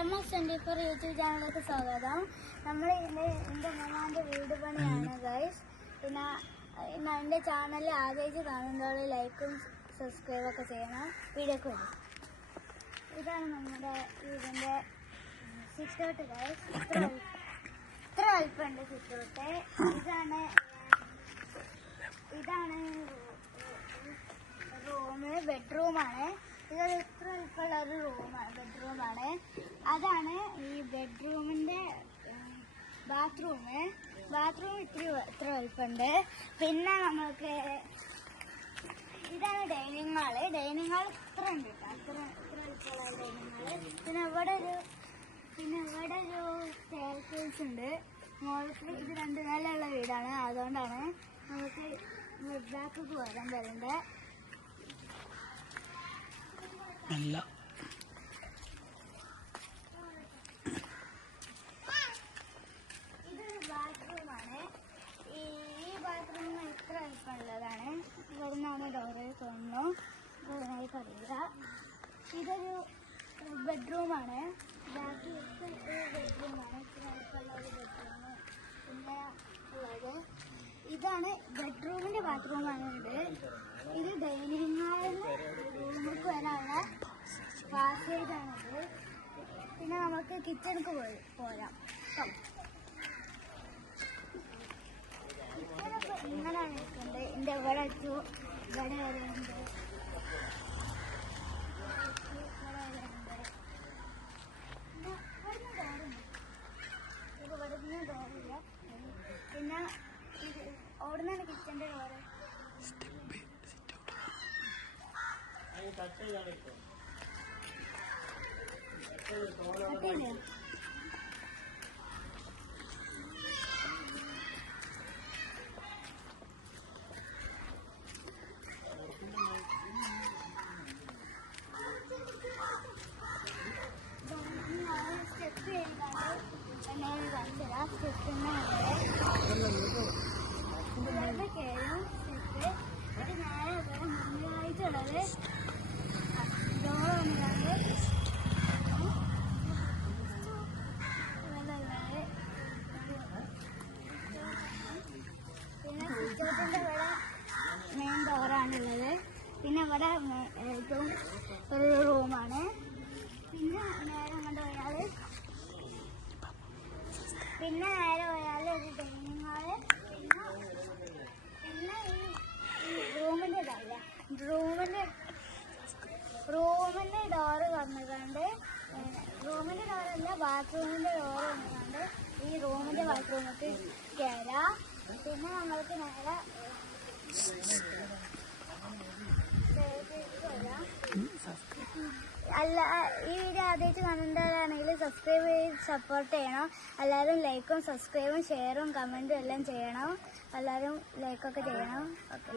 LMS24 YouTube ചാനലിലേക്ക് സ്വാഗതം. നമ്മൾ എൻ്റെ അമ്മമാൻ്റെ വീട് പണിയാണ് ഗൈസ്. പിന്നെ എൻ്റെ ചാനൽ ആദ്യമായിട്ട് കാണുന്നതോട് ലൈക്കും സബ്സ്ക്രൈബൊക്കെ ചെയ്യണം. വീഡിയോക്ക് വരും. ഇതാണ് നമ്മുടെ വീടിൻ്റെ സിറ്റൗട്ട് ഗൈസ്. ഇത്ര വലിപ്പമുണ്ട് സിറ്റൗട്ട്. ഇതാണ് റൂമ്, ബെഡ്റൂമാണ്. ഇതൊരു ഇത്ര വലിപ്പമുള്ള ഒരു ബെഡ്റൂമാണ്. അതാണ് ഈ ബെഡ്റൂമിൻ്റെ ബാത്റൂം ഇത്ര വലിപ്പമുണ്ട്. പിന്നെ നമുക്ക് ഇതാണ് ഡൈനിങ് ഹാള്. ഡൈനിങ് ഹാൾ ഇത്ര ഉണ്ട് കേട്ടോ, ഇത്ര വലിപ്പമുള്ള ഡൈനിങ് ഹാള്. പിന്നെ ഇവിടെ ഒരു സ്റ്റെയർകേസ് ഉണ്ട്. മുകളിൽ ഇത് 2 നിലയുള്ള വീടാണ്, അതുകൊണ്ടാണ് നമുക്ക് ബാക്ക് വരേണ്ടത്. ഇതൊരു ബാത്റൂമാണ്. ഈ ബാത്റൂം ഇത്ര വലിപ്പമുള്ളതാണ്. ഇവിടുന്നാണ് ഡോറ് തോന്നുന്നു, അറിയില്ല. ഇതൊരു ബെഡ്റൂമാണ്. ബാക്കി ബെഡ്റൂമാണ്, ഇത്ര വലിപ്പമുള്ള ഒരു ബെഡ്റൂം. പിന്നെ ഉള്ളത് ഇതാണ് ബെഡ്റൂമിന്റെ ബാത്റൂമാണ്. ഇത് ഡൈനിങ് ഹാളിന് റൂമിലേക്ക് വരാനുള്ള പാസേജാണിത്. പിന്നെ നമുക്ക് കിച്ചണിക്ക് പോരാം. കിച്ചണൊക്കെ ഇങ്ങനെയാണ് നിൽക്കുന്നത്. എൻ്റെ ഇവിടെ എത്തു, ഇവിടെ വരെ ഉണ്ട്, ഇവിടുന്ന് ഡോറില്ല. പിന്നെ അവിടെ നിന്നാണ് കിച്ചൻ്റെ ഡോറ്. സ്റ്റെപ്പ് ചെയ്താൽ സ്റ്റെപ്പിന് കയറും. സ്റ്റെപ്പ് ഒരു നേരെ മുന്നിലായിട്ടുള്ളത് ഡോർ വന്നിട്ടുണ്ട്. പിന്നെ സിറ്റൗട്ടിൻ്റെ ഇവിടെ മെയിൻ ഡോറാണുള്ളത്. പിന്നെ ഇവിടെ ഏറ്റവും ഒരു റൂമാണ്. പിന്നെ നേരെ ഒരു ഡൈനിങ് ഹാള്. പിന്നെ ഈ റൂമിൻ്റെ ഇതല്ല, റൂമിൻ്റെ ഡോറ് വന്നുകൊണ്ട്, റൂമിൻ്റെ ഡോറല്ല ബാത്റൂമിൻ്റെ ഡോറ് വന്നുകൊണ്ട് ഈ റൂമിൻ്റെ ബാത്റൂമിലേക്ക് കയറാം. പിന്നെ നമ്മൾക്ക് നേരെ ഈ വീഡിയോ ആദ്യമായിട്ട് കാണേണ്ടതാണെങ്കിൽ സബ്സ്ക്രൈബ് ചെയ്ത് സപ്പോർട്ട് ചെയ്യണം. എല്ലാവരും ലൈക്കും സബ്സ്ക്രൈബും ഷെയറും കമൻറ്റും എല്ലാം ചെയ്യണം. എല്ലാവരും ലൈക്കൊക്കെ ചെയ്യണം. ഓക്കെ.